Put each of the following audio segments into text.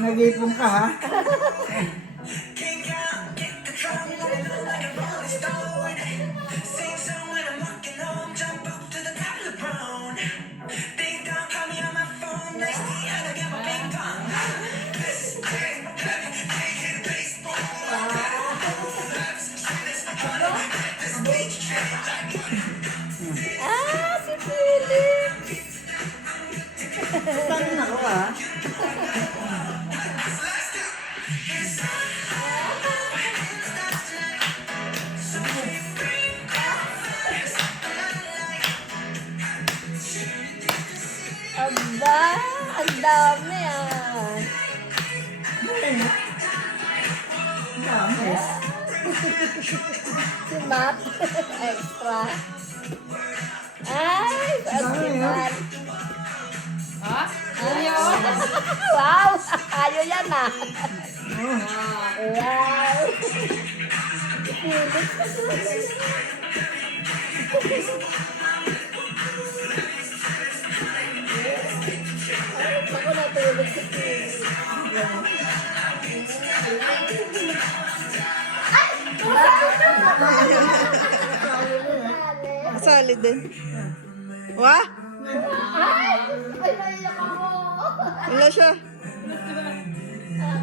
Nag-ipon ka ha? Si Philip! Tangan ako ha? Aba, ang dami ah. Dami. Si Matt, extra. Ay, pagkiman. Ha? Ayaw. Wow, ayaw yan ah. Wow. Ako natulog sa Philip. Sali din. Wah! Ay, naiyak ako. Wala siya.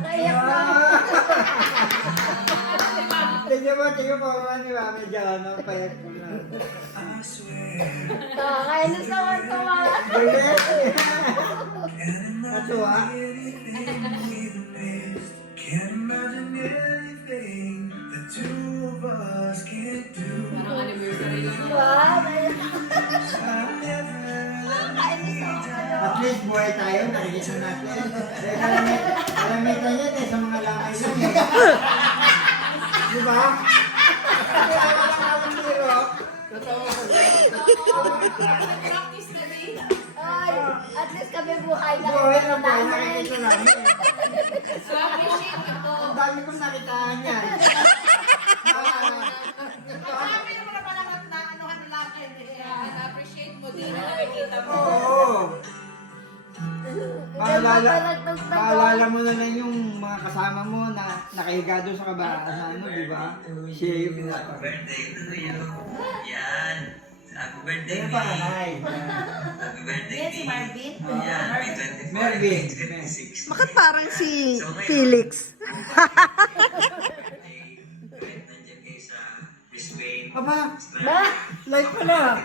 Naiyak na ako. Tingnan mo ni Mami dyan, no? Payag ko na. Nakakainis naman ito mga. Bulit! Natuwa? Parang anniversary yun. Wow, naiyak ako. Nakakainis naman kayo. At least buhay tayo, nakikita natin. Kalamitan yan eh, sa mga lamay lang eh. Di ba? Kaya wala kang hero. Practice na din. Ay, at least kami buhay na Buhay na kami buhay, namin. nakikita namin. So, appreciate ito. Ang dami kong nakitaan yan. Marami naman na pala na anuhan nila kayo. Na-appreciate mo din na nakikita mo. Oo. Maalala, Nagtagtag ako. maalala mo na lang yung mga kasama mo na nakahiga doon sa kabaan, ano, di ba? Siya yung pinapa. Birthday to you. Yan. Happy birthday, Kaya Mi. pa, ay. Happy birthday, Yan si Mi. Marvin. Yan, May 24, Mervin. May 26. Bakit parang si Felix? Nandiyan kayo sa Miss Wayne. Aba, Ba? like ko na.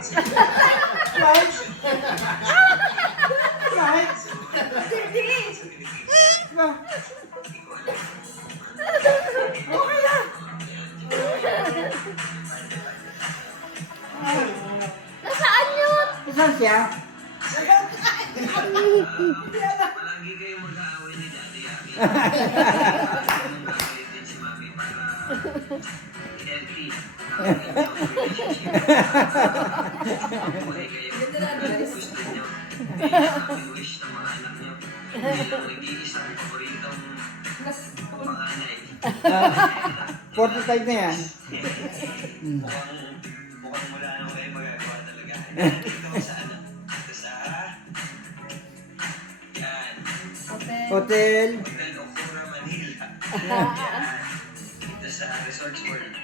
Like? Like? Ba? Okay na. Nasaan yun? Isan siya? Palagi kayo mag-aaway ni Daddy Abby. Mag-aaway din si Mami para healthy. Buhay kayo. Gusto nyo. Ang wish ng mga anak nyo. Hindi lang nag-iisang paboritong panganay. 45 na yan. Mukhang wala naman kayo magagawa talaga. Ito sa ano? Ito sa... Yan. Hotel. Hotel Okura, Manila. Yan. Ito sa Resorts World.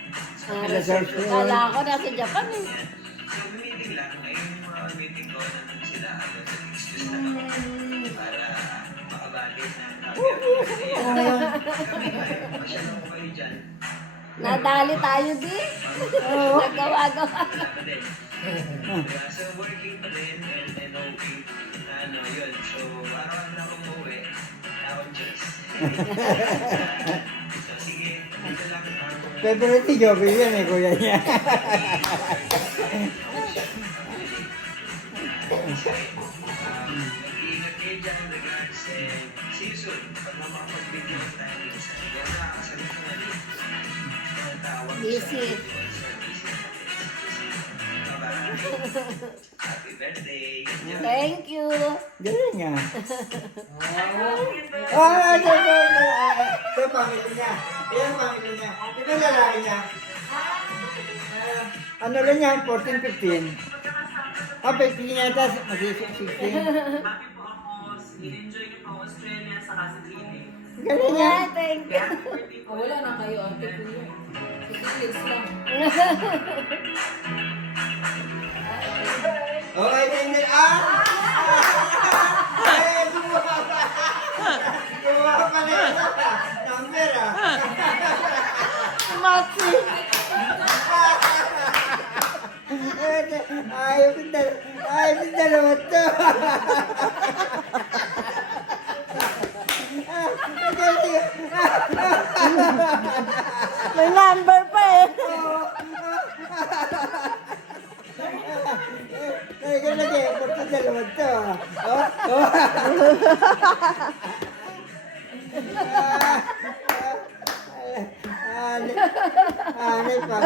Resort. Kala ko nasa Japan eh. Yan. So, meeting lang. Ngayon yung mga meeting ko, nandun sila. Ano, sa excuse na kami. Para makabalik na. Kami tayo. Masyadong po kayo dyan. Nadali tayo din. Nagawa-gawa. Wala pa din. So, working pa rin and hoping na ano yun. So, araw-araw na akong uuwi. Akong Diyos. So, sige. Ito lang ako. Favorite ni Joby yan eh, kuya niya. Nag-iingat kayo dyan, regards, and see you soon. Pag makapag-video tayo dito sa Gora, kasalit ko nga din. Ang tawag Busy. Bye-bye. Happy birthday. Thank you. Ganun nga. Ah, ito pamilya niya. Ito pamilya niya. Ito lalaki niya. ano lang yan, 14, 15. Ah, 15 yata, mag-16. In-enjoy niyo po ang Australia sa kasi Greening. Galing yan. Yeah, thank you. Wala na kayo, ate kuya. Sige, lang. Okay, hindi. Ah! Ay, gumawa pa. Gumawa pa na yun. Number, ah. Maxi. Ayos yung dalawa to. May number pa eh. Ay, ganun eh. Pagka dalawa to, ah. Oh, oh. Anay pa.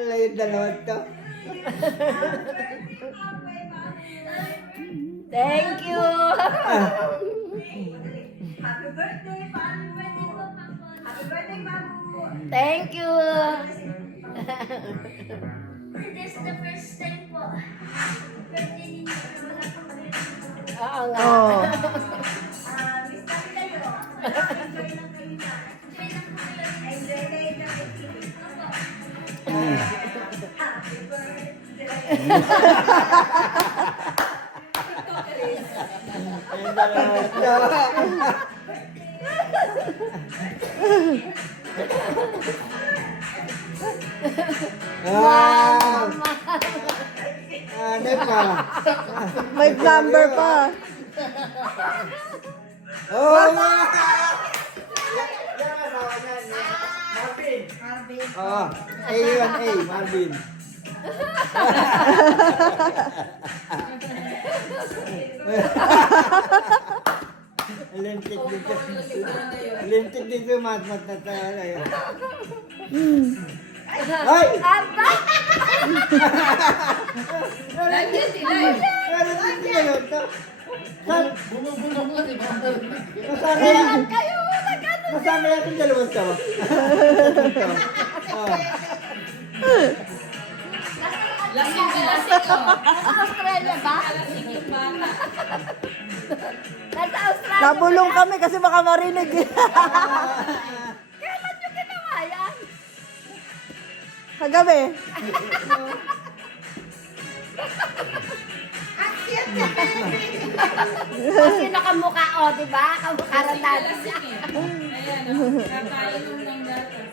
Ay, yung dalawa to. Thank you. Thank you. This is the first time po. Birthday ninyo. Wala pang birthday. Oo nga. Oh. Miss Tati kayo. Enjoy lang kayo na. Enjoy lang po kayo. Enjoy kayo na. Opo. Happy birthday. Yung dalawa to. Wow! Anay pa. May number pa. Oh, mga! Yan ang asawa niyan, Marvin. Marvin. Oo. A yun, A. Marvin. Lintik dito. Lintik dito, mat-mat na tayo. Ay! Aba! Nandiyan sila eh. Pero hindi ka yun to. Masama yan. Kayo, nag-ano? Masama yan kung dalawang to. Oh. Lasing ka, lasing ka. Nasa Australia ba? Lasing yung bata. Nasa Australia. Nabulong kami kasi baka marinig. Kailan nyo ginawa yan? Kagabi. Kasi nakamukha, o, di ba? Kamukha ng dati. Lasing eh. Ayan, oh. Kakainom ng gatas.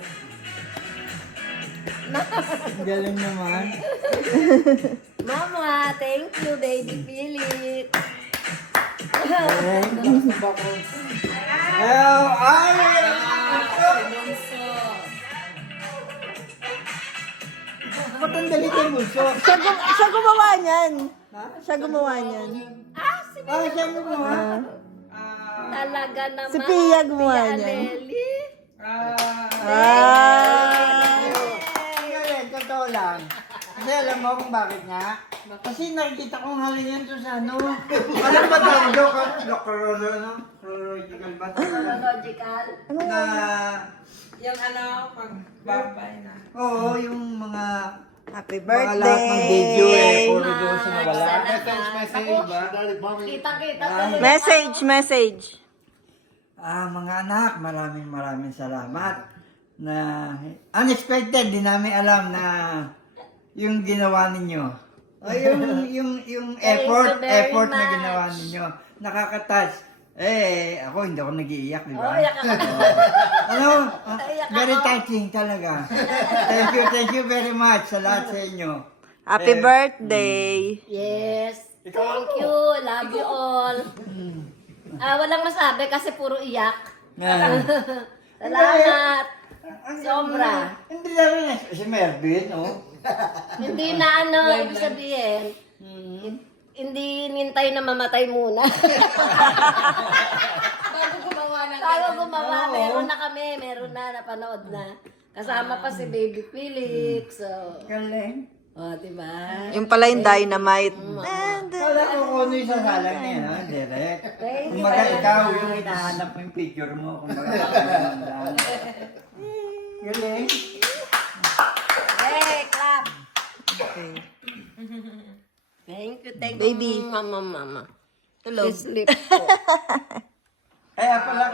Galing naman. Mama, thank you, baby Philip. Ay! Bunso. Ba't ang dali kay Bunso? Siya gumawa niyan. Ha? Siya gumawa niyan. Ah, si Ah, siya mo mo, ha? talaga naman. Si Pia gumawa Pia niyan. Lely. Ah. Ang galing, totoo lang. Kasi alam mo kung bakit nga? Kasi nakikita kong halin yan to sa ano. Alam ba tawag doon? Chronological ba? Chronological. Na, Yung ano, pagbabay na. oo, yung mga Happy mga lahat ng video eh, puro doon sa nawala. Kita-kita Ay. tuloy. Message. Mga anak, maraming salamat na unexpected, di namin alam na yung ginawa ninyo. O yung effort very na much. ginawa ninyo. Nakaka-touch. Ako hindi ako nag-iiyak, di ba? Oh, yak ka. Ano? Iyak Very ako. touching talaga. Thank you very much sa lahat sa inyo. Happy birthday. Yes. Thank you. Love you all. Walang masabi kasi puro iyak. Yan. Salamat. Ang- Sobra. Hindi na rin si Mervin, oh. Hindi na ano, ibig sabihin. Hindi nintay na mamatay muna. Bago gumawa ng Bago gumawa, Oo. meron na, napanood na. Kasama pa si Baby Felix. So, Galing. diba? Yung pala yung dynamite. Wala ko kung ano yung sasalang niya, ha? Direct. Thank you Kumbaga very ikaw much. yung hinahanap mo yung picture mo. Kumbaga, galing. Thank you, thank Baby. you, mama. Tulog. Sleep po. Kaya pala